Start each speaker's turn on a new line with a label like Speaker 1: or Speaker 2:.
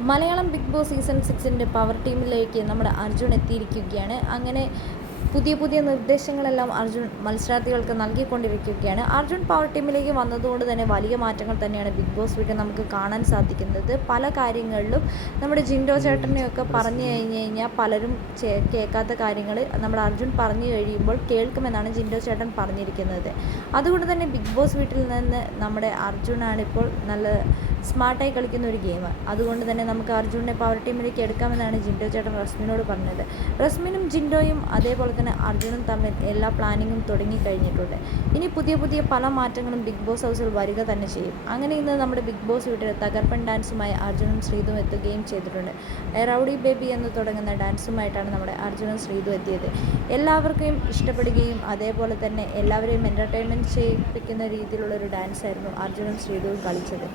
Speaker 1: Malayalam big boss season സിക്സിന്റെ power ടീമിലേക്ക് നമ്മുടെ അർജുൻ എത്തിയിരിക്കുകയാണ്. അങ്ങനെ പുതിയ പുതിയ നിർദ്ദേശങ്ങളെല്ലാം അർജുൻ മത്സരാർത്ഥികൾക്ക് നൽകിക്കൊണ്ടിരിക്കുകയാണ്. അർജുൻ പവർ ടീമിലേക്ക് വന്നതുകൊണ്ട് തന്നെ വലിയ മാറ്റങ്ങൾ തന്നെയാണ് ബിഗ് ബോസ് വീട്ടിൽ നമുക്ക് കാണാൻ സാധിക്കുന്നത്. പല കാര്യങ്ങളിലും നമ്മുടെ ജിൻഡോ ചേട്ടനെയൊക്കെ പറഞ്ഞു കഴിഞ്ഞ് കഴിഞ്ഞാൽ പലരും കേൾക്കാത്ത കാര്യങ്ങൾ നമ്മുടെ അർജുൻ പറഞ്ഞു കഴിയുമ്പോൾ കേൾക്കുമെന്നാണ് ജിൻഡോ ചേട്ടൻ പറഞ്ഞിരിക്കുന്നത്. അതുകൊണ്ട് തന്നെ ബിഗ് ബോസ് വീട്ടിൽ നിന്ന് നമ്മുടെ അർജുനാണ് ഇപ്പോൾ നല്ല സ്മാർട്ടായി കളിക്കുന്ന ഒരു ഗെയിം അതുകൊണ്ട് തന്നെ നമുക്ക് അർജുനെ പവർ ടീമിലേക്ക് എടുക്കാമെന്നാണ് ജിൻഡോ ചേട്ടൻ റസ്മിനോട് പറഞ്ഞത്. റസ്മിനും ജിൻഡോയും അതേപോലെ തന്നെ അർജുനും തമ്മിൽ എല്ലാ പ്ലാനിങ്ങും തുടങ്ങിക്കഴിഞ്ഞിട്ടുണ്ട് ഇനി പുതിയ പുതിയ പല മാറ്റങ്ങളും ബിഗ് ബോസ് ഹൗസിൽ വരിക തന്നെ ചെയ്യും. അങ്ങനെ ഇന്ന് നമ്മുടെ ബിഗ് ബോസ് വീട്ടിൽ തകർപ്പൻ ഡാൻസുമായി അർജുനും ശ്രീതും എത്തുകയും ചെയ്തിട്ടുണ്ട്. റൗഡി ബേബി എന്ന് തുടങ്ങുന്ന ഡാൻസുമായിട്ടാണ് നമ്മുടെ അർജുനും ശ്രീതു എത്തിയത്. എല്ലാവർക്കും ഇഷ്ടപ്പെടുകയും അതേപോലെ തന്നെ എല്ലാവരെയും എന്റർടൈൻമെന്റ് ചെയ്യിപ്പിക്കുന്ന രീതിയിലുള്ള ഒരു ഡാൻസായിരുന്നു അർജുനും ശ്രീതുവും കളിച്ചത്.